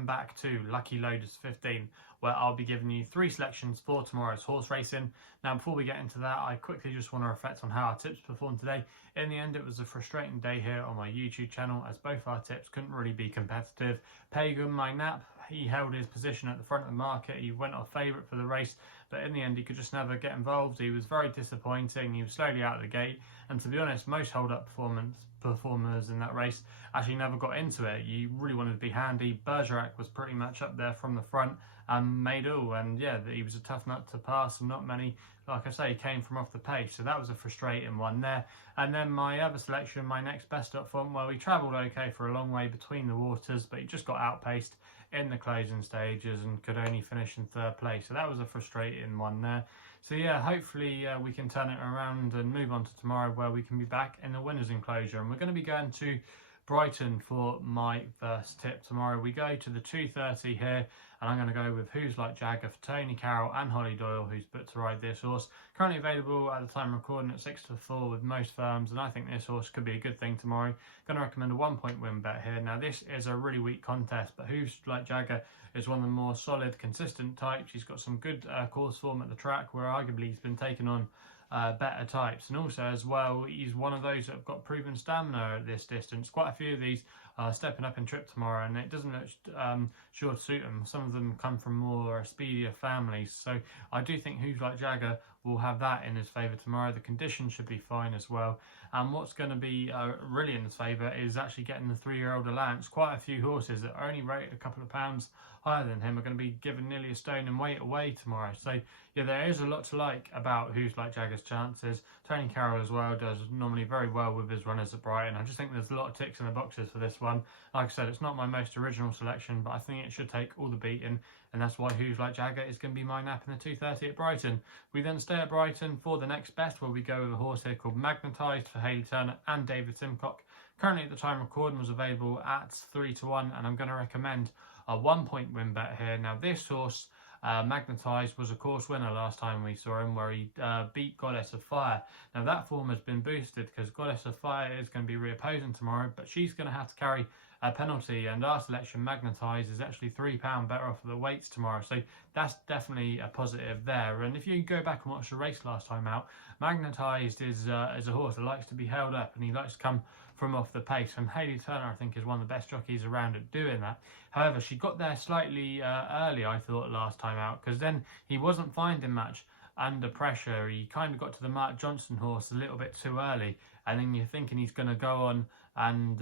welcome back to Lucky Loaders 15, where I'll be giving you 3 selections for tomorrow's horse racing. Now before we get into that, I quickly just want to reflect on how our tips performed today. In the end, it was a frustrating day here on my YouTube channel as both our tips couldn't really be competitive. Pagan, my nap, he held his position at the front of the market. He went off favourite for the race, but in the end he could just never get involved. He was very disappointing. He was slowly out of the gate, and to be honest, most hold-up performers in that race actually never got into it. You really wanted to be handy. Bergerac was pretty much up there from the front and made all, and yeah, he was a tough nut to pass, and not many, like I say, came from off the pace, so that was a frustrating one there. And then my other selection, my next best up front, well, we travelled okay for a long way between the waters, but he just got outpaced in the closing stages and could only finish in 3rd place, so that was a frustrating one there. So yeah, hopefully we can turn it around and move on to tomorrow, where we can be back in the winners enclosure, and we're going to be going to Brighton for my first tip tomorrow. We go to the 2:30 here, and I'm going to go with Hooves Like Jagger for Tony Carroll and Holly Doyle, who's booked to ride this horse. Currently available at the time of recording at 6-4 with most firms, and I think this horse could be a good thing tomorrow. Going to recommend a 1-point win bet here. Now this is a really weak contest, but Hooves Like Jagger is one of the more solid, consistent types. He's got some good course form at the track, where arguably he's been taken on better types, and also as well he's one of those that have got proven stamina at this distance. Quite a few of these are stepping up in trip tomorrow, and it doesn't look sure to suit them. Some of them come from more speedier families, so I do think Hooves Like Jagger will have that in his favour tomorrow. The conditions should be fine as well, and what's going to be really in his favour is actually getting the 3-year-old Alliance. Quite a few horses that are only rated a couple of pounds higher than him are going to be given nearly a stone in weight away tomorrow. So yeah, there is a lot to like about Hooves Like Jagger's chances. Tony Carroll as well does normally very well with his runners at Brighton. I just think there's a lot of ticks in the boxes for this one. Like I said, it's not my most original selection, but I think it should take all the beating, and that's why Hooves Like Jagger is going to be my nap in the 2:30 at Brighton. We then stay at Brighton for the next best, where we go with a horse here called Magnetised for Hayley Turner and David Simcock. Currently at the time of recording was available at 3-1, and I'm going to recommend a 1-point win bet here. Now this horse, Magnetised, was a course winner last time we saw him, where he beat Goddess of Fire. Now that form has been boosted because Goddess of Fire is going to be reopposing tomorrow, but she's going to have to carry a penalty, and our selection Magnetised is actually £3 better off of the weights tomorrow, so that's definitely a positive there. And if you go back and watch the race last time out, Magnetised is a horse that likes to be held up, and he likes to come from off the pace, and Hayley Turner I think is one of the best jockeys around at doing that. However, she got there slightly early, I thought, last time out, because then he wasn't finding much under pressure. He kind of got to the Mark Johnson horse a little bit too early, and then you're thinking he's going to go on and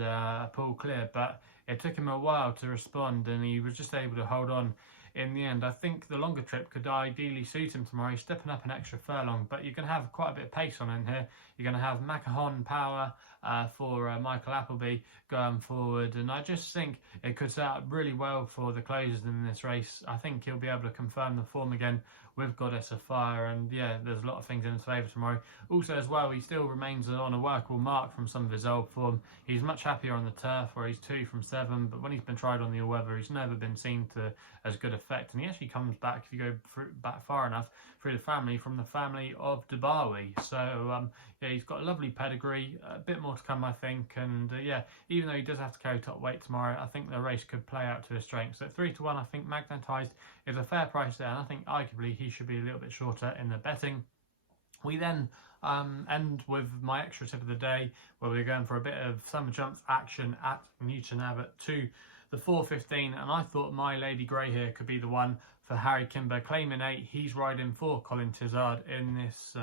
pull clear, but it took him a while to respond, and he was just able to hold on in the end. I think the longer trip could ideally suit him tomorrow. He's stepping up an extra furlong, but you're going to have quite a bit of pace on in here. You're going to have Macahon Power for Michael Appleby going forward, and I just think it could set up really well for the closers in this race. I think he'll be able to confirm the form again with Goddess of Fire, and yeah, there's a lot of things in his favour tomorrow. Also as well, he still remains on a workable mark from some of his old form. He's much happier on the turf, where he's 2 from 7, but when he's been tried on the all-weather, he's never been seen to as good effect, and he actually comes back, if you go back far enough, through the family, from the family of Dubawi. So yeah, he's got a lovely pedigree, a bit more to come I think, and yeah, even though he does have to carry top weight tomorrow, I think the race could play out to his strengths. So at 3-1, I think Magnetised is a fair price there, and I think arguably he should be a little bit shorter in the betting. We then end with my extra tip of the day, where we're going for a bit of summer jumps action at Newton Abbot to the 4:15, and I thought My Lady Grey here could be the one for Harry Kimber, claiming 8. He's riding for Colin Tizard in this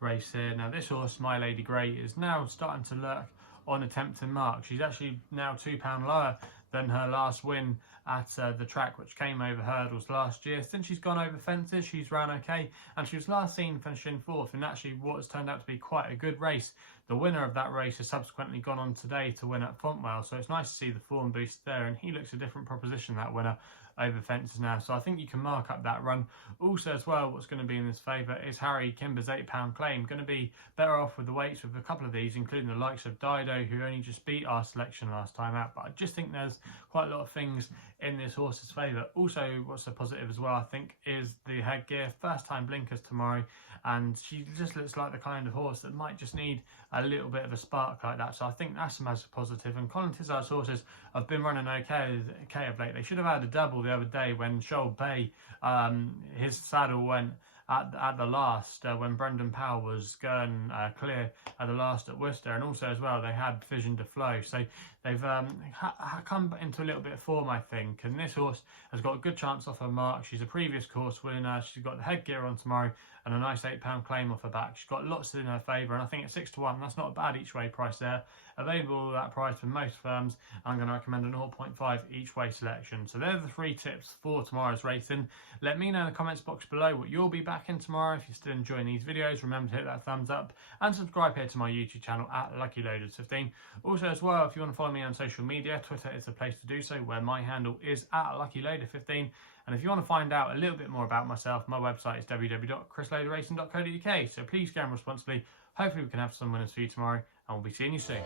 race here. Now this horse, My Lady Grey, is now starting to lurk on a tempting mark. She's actually now £2 lower than her last win at the track, which came over hurdles last year. Since she's gone over fences, she's ran okay, and she was last seen finishing 4th in actually what has turned out to be quite a good race. The winner of that race has subsequently gone on today to win at Fontwell, so it's nice to see the form boost there, and he looks a different proposition, that winner, over fences now, so I think you can mark up that run. Also as well, what's going to be in his favour is Harry Kimber's £8 claim. Going to be better off with the weights with a couple of these, including the likes of Dido, who only just beat our selection last time out, but I just think there's quite a lot of things in this horse's favour. Also, what's a positive as well, I think, is the headgear. First time blinkers tomorrow, and she just looks like the kind of horse that might just need a a little bit of a spark like that. So I think that's a massive positive. And Colin Tizard's horses have been running okay of late. They should have had a double the other day when Shoal Bay, his saddle went at the last when Brendan Powell was going clear at the last at Worcester, and also as well they had Vision to Flow, so they've come into a little bit of form, I think. And this horse has got a good chance off her mark. She's a previous course winner. She's got the headgear on tomorrow and a nice £8 claim off her back. She's got lots in her favour, and I think at 6 to 1, that's not a bad each way price there. Available at that price for most firms. I'm going to recommend a 0.5 each way selection. So they're the 3 tips for tomorrow's racing. Let me know in the comments box below what you'll be back in tomorrow. If you're still enjoying these videos, remember to hit that thumbs up and subscribe here to my YouTube channel at LuckyLoaders15. Also as well, if you want to follow me on social media, Twitter is the place to do so, where my handle is at LuckyLoader15. And if you want to find out a little bit more about myself, my website is www.chrisloaderracing.co.uk. So please gamble responsibly. Hopefully we can have some winners for you tomorrow, and we'll be seeing you soon.